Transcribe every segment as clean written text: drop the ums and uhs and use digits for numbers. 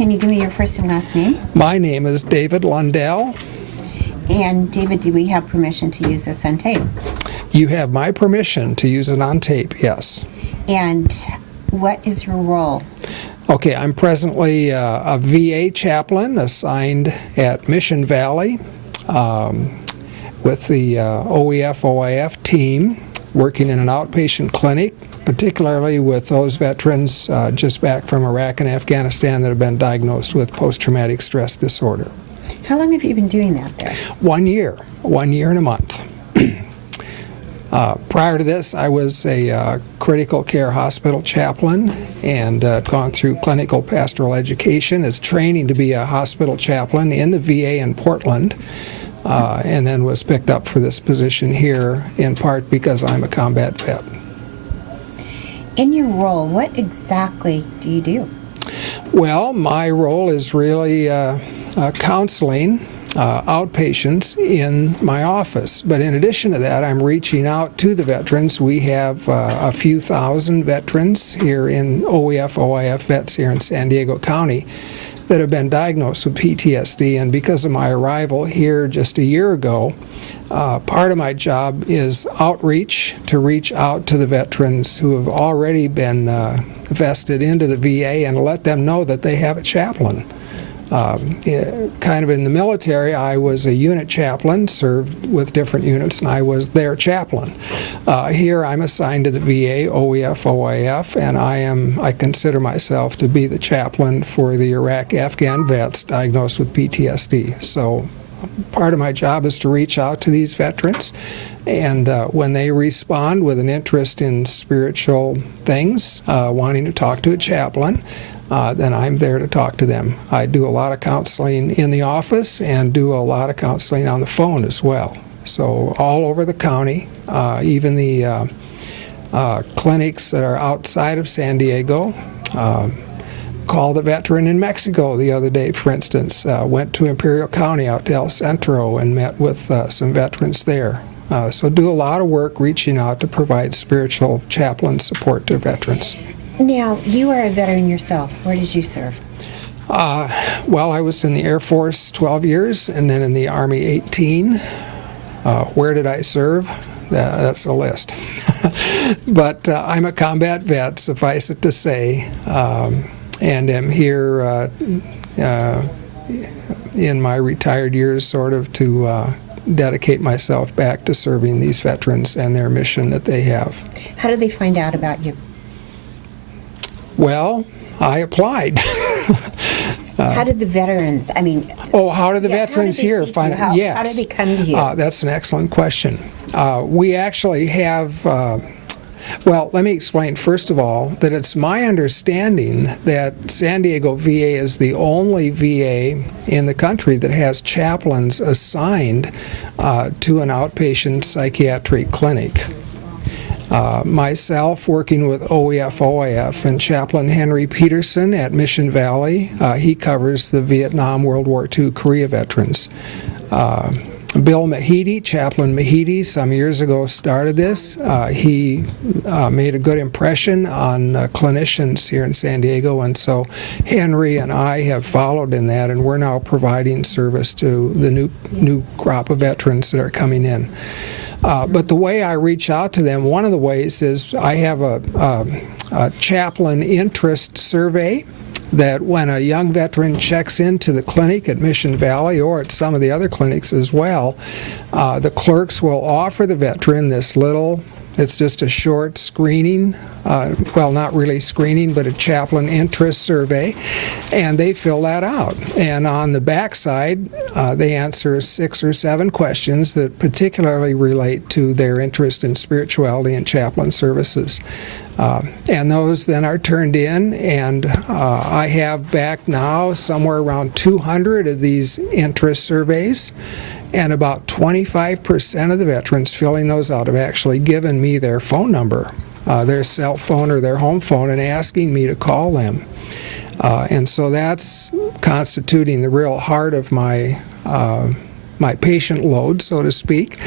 Can you give me your first and last name? My name is David Lundell. And David, do we have permission to use this on tape? You have my permission to use it on tape, yes. And what is your role? Okay, I'm presently a VA chaplain assigned at Mission Valley with the OEF-OIF team, working in an outpatient clinic, particularly with those veterans just back from Iraq and Afghanistan that have been diagnosed with post-traumatic stress disorder. How long have you been doing that there? 1 year and a month. Prior to this, I was a critical care hospital chaplain and gone through clinical pastoral education as training to be a hospital chaplain in the VA in Portland, and then was picked up for this position here in part because I'm a combat vet. In your role, what exactly do you do? Well, my role is really counseling outpatients in my office. But in addition to that, I'm reaching out to the veterans. We have a few thousand veterans here in OEF-OIF vets here in San Diego County that have been diagnosed with PTSD. And because of my arrival here just a year ago, part of my job is outreach, to reach out to the veterans who have already been vested into the VA and let them know that they have a chaplain. Kind of in the military, I was a unit chaplain, served with different units, and I was their chaplain. Here I'm assigned to the VA, OEF-OIF, and I consider myself to be the chaplain for the Iraq-Afghan vets diagnosed with PTSD. So part of my job is to reach out to these veterans, and when they respond with an interest in spiritual things, wanting to talk to a chaplain, then I'm there to talk to them. I do a lot of counseling in the office and do a lot of counseling on the phone as well. So all over the county, even the clinics that are outside of San Diego. Called a veteran in Mexico the other day, for instance. Went to Imperial County out to El Centro and met with some veterans there. So do a lot of work reaching out to provide spiritual chaplain support to veterans. Now, you are a veteran yourself. Where did you serve? Well, I was in the Air Force 12 years and then in the Army 18. Where did I serve? That's a list. But I'm a combat vet, suffice it to say, and am here in my retired years sort of to dedicate myself back to serving these veterans and their mission that they have. How did they find out about you? Well, I applied. How did the veterans, how did the veterans here find out? Yes. How did they come to you? That's an excellent question. We actually have, let me explain first of all that it's my understanding that San Diego VA is the only VA in the country that has chaplains assigned to an outpatient psychiatric clinic. Myself, working with OEF-OIF, and Chaplain Henry Peterson at Mission Valley, he covers the Vietnam, World War II, Korea veterans. Bill Mahidi, Chaplain Mahidi, some years ago started this. He made a good impression on clinicians here in San Diego, and so Henry and I have followed in that, and we're now providing service to the new crop of veterans that are coming in. But the way I reach out to them, one of the ways is I have a chaplain interest survey that when a young veteran checks into the clinic at Mission Valley or at some of the other clinics as well, the clerks will offer the veteran this little, it's just a short screening, not really screening, but a chaplain interest survey, and they fill that out. And on the back side, they answer 6 or 7 questions that particularly relate to their interest in spirituality and chaplain services. And those then are turned in, and I have back now somewhere around 200 of these interest surveys, and about 25% of the veterans filling those out have actually given me their phone number, their cell phone or their home phone, and asking me to call them. And so that's constituting the real heart of my my patient load, so to speak.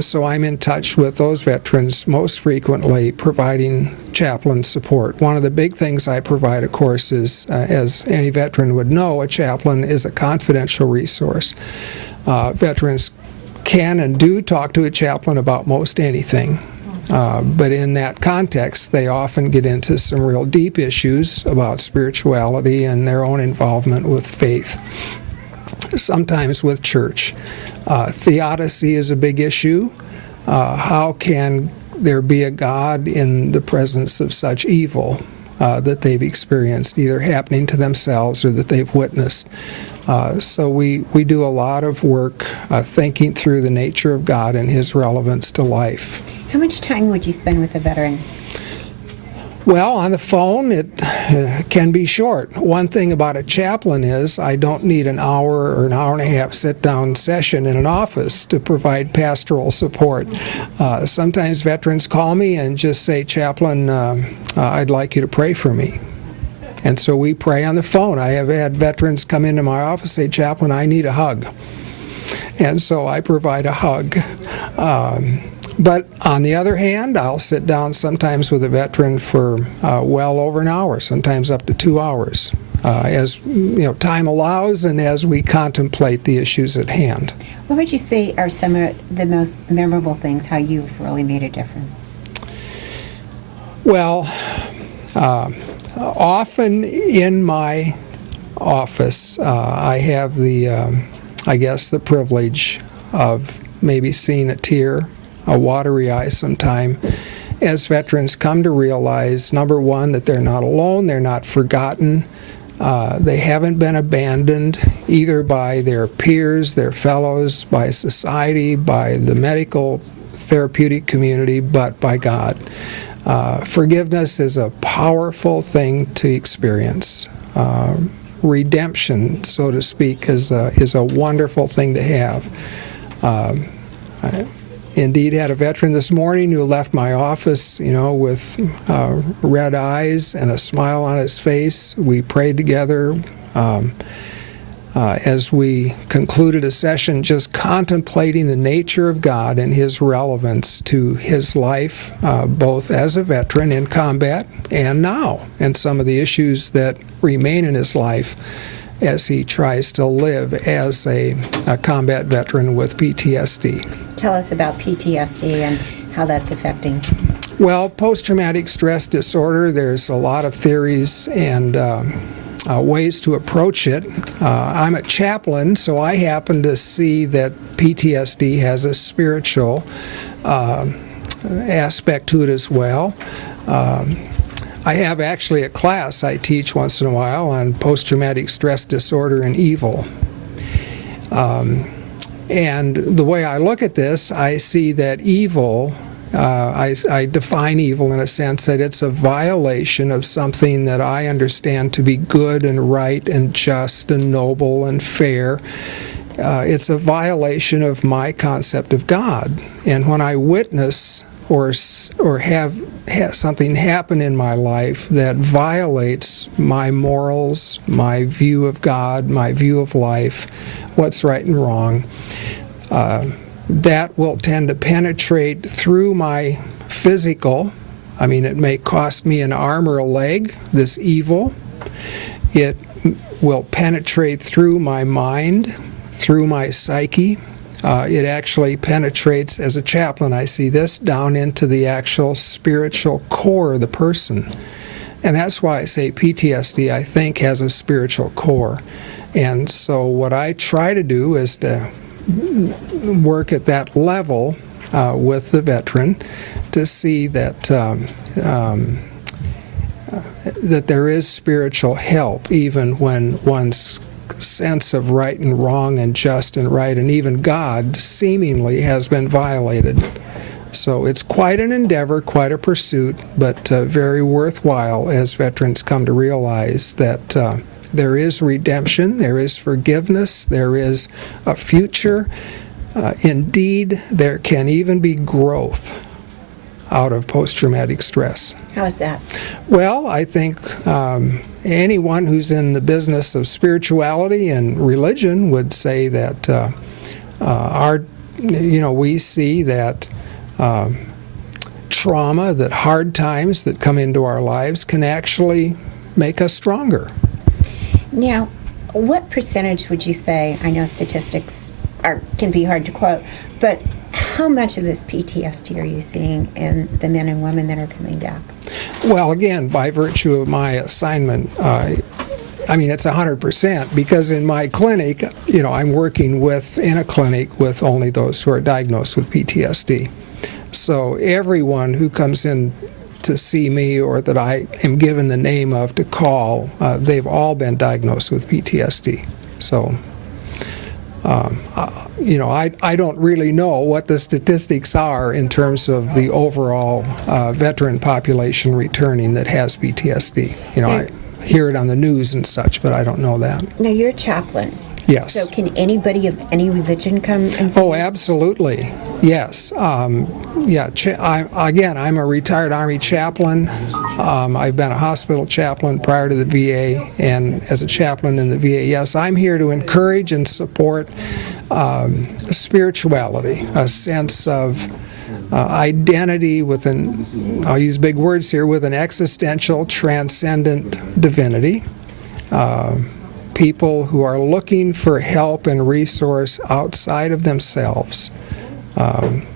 So I'm in touch with those veterans most frequently, providing chaplain support. One of the big things I provide, of course, is, as any veteran would know, a chaplain is a confidential resource. Veterans can and do talk to a chaplain about most anything. But in that context, they often get into some real deep issues about spirituality and their own involvement with faith, sometimes with church. Theodicy is a big issue. How can there be a God in the presence of such evil that they've experienced, either happening to themselves or that they've witnessed? So we do a lot of work thinking through the nature of God and His relevance to life. How much time would you spend with a veteran? Well, on the phone, it can be short. One thing about a chaplain is I don't need an hour or an hour and a half sit-down session in an office to provide pastoral support. Sometimes veterans call me and just say, "Chaplain, I'd like you to pray for me." And so we pray on the phone. I have had veterans come into my office and say, "Chaplain, I need a hug." And so I provide a hug. But on the other hand, I'll sit down sometimes with a veteran for well over an hour, sometimes up to 2 hours, as time allows and as we contemplate the issues at hand. What would you say are some of the most memorable things, how you've really made a difference? Well, often in my office, I have the privilege of maybe seeing a tear, a watery eye sometime, as veterans come to realize, number one, that they're not alone, they're not forgotten, they haven't been abandoned either by their peers, their fellows, by society, by the medical therapeutic community, but by God. Forgiveness is a powerful thing to experience. Redemption, so to speak, is a wonderful thing to have. I indeed had a veteran this morning who left my office, with red eyes and a smile on his face. We prayed together as we concluded a session, just contemplating the nature of God and His relevance to his life, both as a veteran in combat and now, and some of the issues that remain in his life as he tries to live as a combat veteran with PTSD. Tell us about PTSD and how that's affecting. Well, post-traumatic stress disorder, there's a lot of theories and ways to approach it. I'm a chaplain, so I happen to see that PTSD has a spiritual aspect to it as well. I have actually a class I teach once in a while on post-traumatic stress disorder and evil. And the way I look at this, I see that evil, I define evil in a sense that it's a violation of something that I understand to be good and right and just and noble and fair. It's a violation of my concept of God. And when I witness or have something happen in my life that violates my morals, my view of God, my view of life, what's right and wrong, that will tend to penetrate through my physical. I mean, it may cost me an arm or a leg, this evil. It will penetrate through my mind, through my psyche. It actually penetrates, as a chaplain, I see this, down into the actual spiritual core of the person. And that's why I say PTSD, I think, has a spiritual core. And so what I try to do is to work at that level with the veteran to see that that there is spiritual help even when one's sense of right and wrong and just and right and even God seemingly has been violated. So it's quite an endeavor, quite a pursuit, but very worthwhile as veterans come to realize that there is redemption, there is forgiveness, there is a future. Indeed, there can even be growth out of post-traumatic stress. How is that? Well, I think anyone who's in the business of spirituality and religion would say that we see that trauma, that hard times that come into our lives can actually make us stronger. Now, what percentage would you say, I know statistics can be hard to quote, but how much of this PTSD are you seeing in the men and women that are coming back? Well, again, by virtue of my assignment, it's 100%, because in my clinic, I'm working in a clinic with only those who are diagnosed with PTSD. So everyone who comes in to see me or that I am given the name of to call, they've all been diagnosed with PTSD. So, I don't really know what the statistics are in terms of the overall veteran population returning that has PTSD. I hear it on the news and such, but I don't know that. Now, you're a chaplain. Yes. So can anybody of any religion come and see? Oh, absolutely. Yes. I'm a retired Army chaplain. I've been a hospital chaplain prior to the VA, and as a chaplain in the VA, yes, I'm here to encourage and support spirituality, a sense of identity with I'll use big words here, with an existential, transcendent divinity. People who are looking for help and resource outside of themselves. And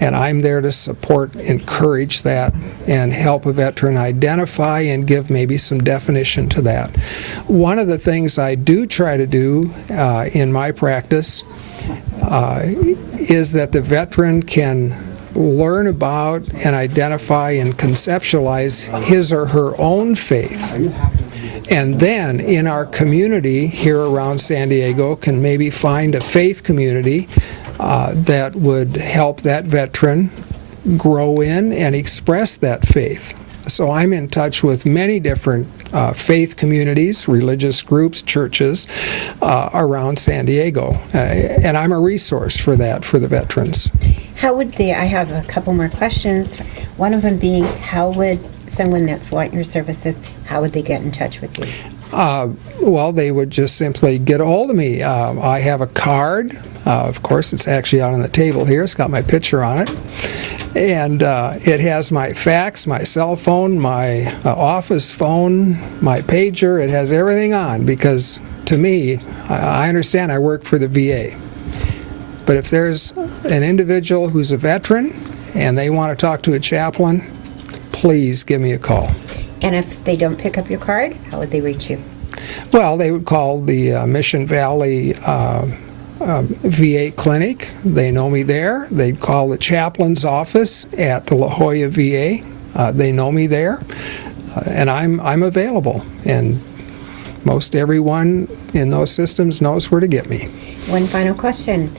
I'm there to support, encourage that, and help a veteran identify and give maybe some definition to that. One of the things I do try to do in my practice is that the veteran can learn about and identify and conceptualize his or her own faith. And then in our community here around San Diego can maybe find a faith community that would help that veteran grow in and express that faith. So I'm in touch with many different faith communities, religious groups, churches around San Diego. And I'm a resource for that for the veterans. I have a couple more questions. One of them being, how would someone that's wanting your services, how would they get in touch with you? Well, they would just simply get a hold of me. I have a card. Of course, it's actually out on the table here. It's got my picture on it. And it has my fax, my cell phone, my office phone, my pager. It has everything on because, to me, I understand I work for the VA. But if there's an individual who's a veteran and they want to talk to a chaplain, please give me a call. And if they don't pick up your card, how would they reach you? Well, they would call the Mission Valley VA clinic. They know me there. They'd call the chaplain's office at the La Jolla VA. They know me there. And I'm available. And most everyone in those systems knows where to get me. One final question.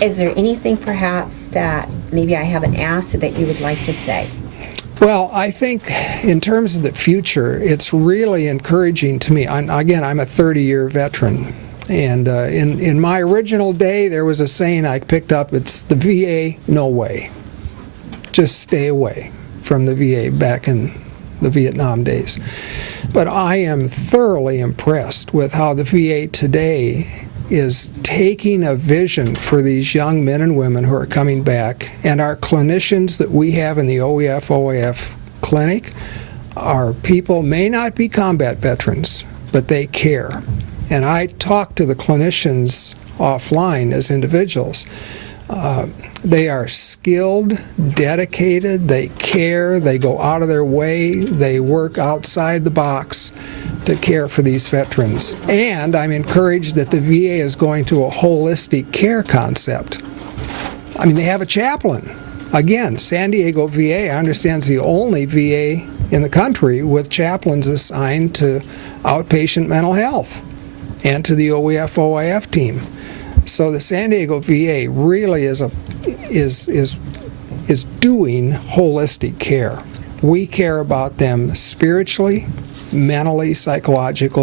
Is there anything perhaps that maybe I haven't asked or that you would like to say? Well, I think in terms of the future, it's really encouraging to me. I'm a 30-year veteran. And in my original day, there was a saying I picked up, it's the VA, no way. Just stay away from the VA back in the Vietnam days. But I am thoroughly impressed with how the VA today is taking a vision for these young men and women who are coming back, and our clinicians that we have in the OEF clinic are people, may not be combat veterans, but they care. And I talk to the clinicians offline as individuals. They are skilled, dedicated, they care, they go out of their way, they work outside the box to care for these veterans. And I'm encouraged that the VA is going to a holistic care concept. I mean, they have a chaplain. Again, San Diego VA, I understand, is the only VA in the country with chaplains assigned to outpatient mental health and to the OEF team. So the San Diego VA really is doing holistic care. We care about them spiritually, mentally, psychologically.